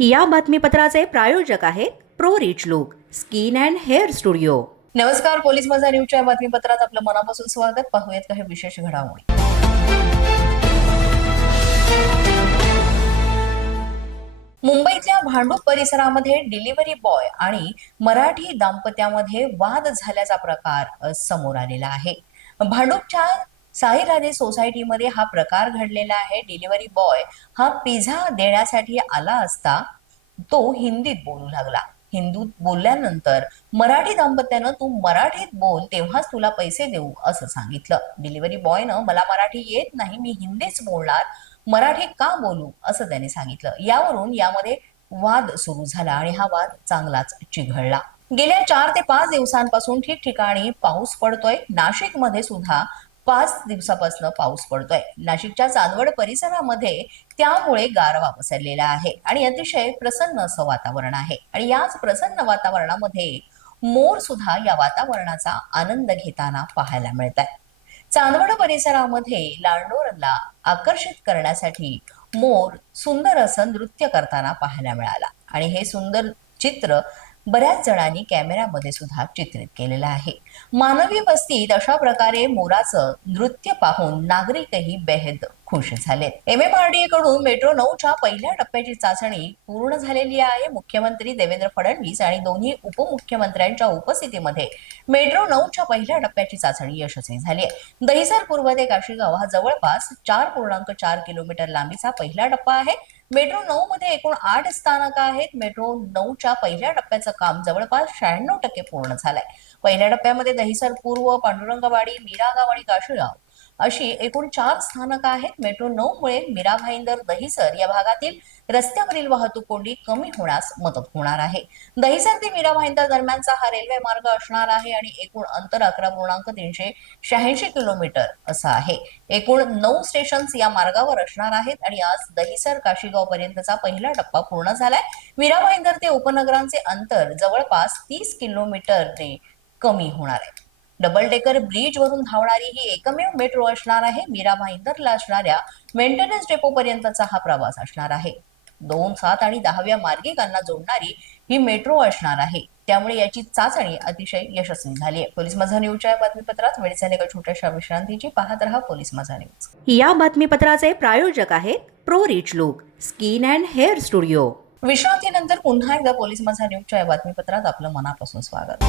या बातमीपत्राचे प्रायोजक आहेत pro rich look skin and hair studio. नमस्कार पोलीस माझा न्यूजच्या बातमीपत्रात आपलं मनापासून स्वागत. पाहूयात काही विशेष घडामोडी. मुंबईतल्या भांडूप परिसरामध्ये डिलिव्हरी बॉय आणि मराठी दाम्पत्यामध्ये वाद झाल्याचा प्रकार समोर आलेला आहे. भांडूपच्या साई राधे सोसायटीमध्ये हा प्रकार घडलेला आहे. डिलिव्हरी बॉय हा पिझ्झा देण्यासाठी आला असता तो हिंदीत बोलू लागला. हिंदूत बोलल्यानंतर मराठी दाम्पत्यानं तू मराठीत बोल तेव्हाच तुला पैसे देऊ असं सांगितलं. डिलिव्हरी बॉयनं मला मराठी येत नाही मी हिंदीच बोलणार मराठी का बोलू? असं त्याने सांगितलं. यावरून यामध्ये वाद सुरू झाला आणि हा वाद चांगलाच चिघळला. गेल्या चार ते पाच दिवसांपासून ठिकठिकाणी पाऊस पडतोय. नाशिकमध्ये सुद्धा पाच दिवसापासून पाऊस पडतोय. नाशिकच्या चांदवड परिसरामध्ये त्यामुळे गारवा पसरलेला आहे आणि अतिशय प्रसन्न असं वातावरण आहे. आणि याच प्रसन्न वातावरणामध्ये मोर सुद्धा या वातावरणाचा आनंद घेताना पाहायला मिळत आहे चांदवड परिसरामध्ये लांडोरला आकर्षित करण्यासाठी मोर सुंदर असं नृत्य करताना पाहायला मिळाला. आणि हे सुंदर चित्र बऱ्याच जणांनी कॅमेऱ्यामध्ये सुद्धा चित्रित केलेलं आहे. मानवी वस्तीत अशा प्रकारे मोराचं नृत्य पाहून नागरिकही बेहद खुश झालेत. एम एम आर डी कडून मेट्रो नऊच्या पहिल्या टप्प्याची चाचणी पूर्ण झालेली आहे. मुख्यमंत्री देवेंद्र फडणवीस आणि दोन्ही उपमुख्यमंत्र्यांच्या उपस्थितीमध्ये मेट्रो नऊच्या पहिल्या टप्प्याची चाचणी यशस्वी झाली आहे. दहिसर पूर्व ते काशीगाव हा जवळपास चार पूर्णांक चार किलोमीटर लांबीचा पहिला टप्पा आहे. मेट्रो नऊ मध्ये एकूण आठ स्थानक आहेत. मेट्रो नऊच्या पहिल्या टप्प्याचं काम जवळपास शहाण्णव टक्के पूर्ण झालंय. पहिल्या टप्प्यामध्ये दहिसर पूर्व पांडुरंगवाडी मीरागाव आणि काशीगाव अशी एकूण चार स्थानकं आहेत. मेट्रो नऊ मुळे मीरा भाईंदर दहिसर या भागातील रस्त्यावरील वाहतूक कोंडी कमी होण्यास मदत होणार आहे. दहिसर ते मीरा भाईंदर दरम्यानचा हा रेल्वे मार्ग असणार आहे आणि एकूण अंतर अकरा पूर्णांक तीनशे शहाऐंशी किलोमीटर असं आहे. एकूण नऊ स्टेशन्स या मार्गावर असणार आहेत आणि आज दहिसर काशीगाव पर्यंतचा पहिला टप्पा पूर्ण झालाय. मीरा भाईंदर ते उपनगरांचे अंतर जवळपास तीस किलोमीटरने कमी होणार आहे. डबल डेकर ब्रिज वरून धावणारी ही एकमेव मेट्रो असणार आहे. मीरा भाईंदरला असणाऱ्या मेंटेनन्स डेपो पर्यंतचा हा प्रवास असणार आहे. दोन सात आणि दहाव्या मार्गिकांना जोडणारी ही मेट्रो असणार आहे. त्यामुळे याची चाचणी अतिशय यशस्वी झाली आहे. पोलीस माझा न्यूजच्या या बातमीपत्रात वेळ झाले एका छोट्याशा विश्रांतीची पाहत रहा पोलीस माझा न्यूज या बातमीपत्राचे प्रायोजक आहेत pro rich look skin and hair studio विश्रांतीनंतर पुन्हा एकदा पोलीस माझा न्यूजच्या या बातमीपत्रात आपलं मनापासून स्वागत.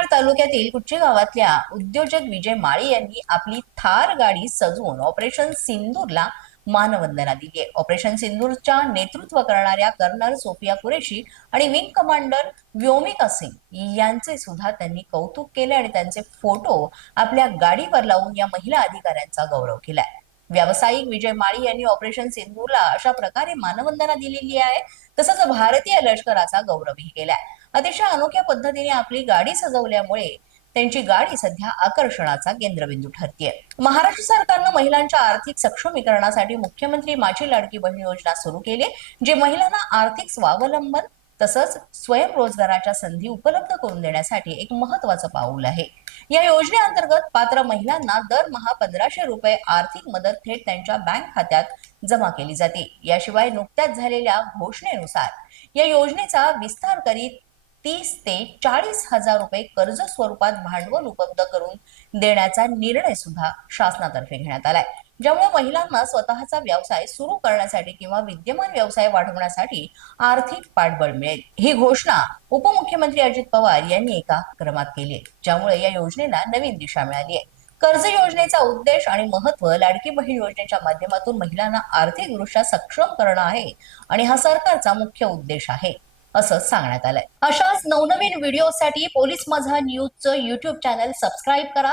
कवठे तालुक्यातील कुठची गावातल्या उद्योजक विजय माळी यांनी आपली थार गाडी सजवून ऑपरेशन सिंदूरला मानवंदना दिली आहे. ऑपरेशन सिंदूरच्या नेतृत्व करणाऱ्या कर्नल सोफिया कुरेशी आणि विंग कमांडर व्योमिका सिंग यांचे सुद्धा त्यांनी कौतुक केले आणि त्यांचे फोटो आपल्या गाडीवर लावून या महिला अधिकाऱ्यांचा गौरव केलाय. व्यावसायिक विजय माळी यांनी ऑपरेशन सिंदूरला अशा प्रकारे मानवंदना दिलेली आहे तसंच भारतीय लष्कराचा गौरवही केलाय. अतिशय अनोख्या पद्धतीने आपली गाडी सजवल्यामुळे त्यांची गाडी सध्या आकर्षणाचा केंद्रबिंदू ठरतीये. महाराष्ट्र सरकारनं महिलांच्या आर्थिक सक्षमीकरणासाठी मुख्यमंत्री माझी लाडकी बहीण योजना सुरू केली जे महिलांना आर्थिक स्वावलंबन तसंच स्वयंरोजगाराच्या संधी उपलब्ध करून देण्यासाठी एक महत्वाचं पाऊल आहे. या योजनेअंतर्गत पात्र महिलांना दरमहा पंधराशे रुपये आर्थिक मदत थेट त्यांच्या बँक खात्यात जमा केली जाते. याशिवाय नुकत्याच झालेल्या घोषणेनुसार या योजनेचा विस्तार करीत तीस ते चाळीस हजार रुपये कर्ज स्वरूपात भांडवल उपलब्ध करून देण्याचा निर्णय सुद्धा शासनातर्फे घेण्यात आलाय. ज्यामुळे महिलांना स्वतःचा व्यवसाय सुरू करण्यासाठी किंवा विद्यमान व्यवसाय वाढवण्यासाठी आर्थिक पाठबळ मिळेल. ही घोषणा उपमुख्यमंत्री अजित पवार यांनी एका क्रमात केली आहे ज्यामुळे या योजनेला नवीन दिशा मिळाली आहे. कर्ज योजनेचा उद्देश आणि महत्त्व लाडकी बहीण योजनेच्या माध्यमातून महिलांना आर्थिकदृष्ट्या सक्षम करणं आहे आणि हा सरकारचा मुख्य उद्देश आहे असं सांगण्यात आलंय. अशाच नवनवीन व्हिडिओसाठी पोलीस माझा न्यूजचं युट्यूब चॅनल सबस्क्राईब करा.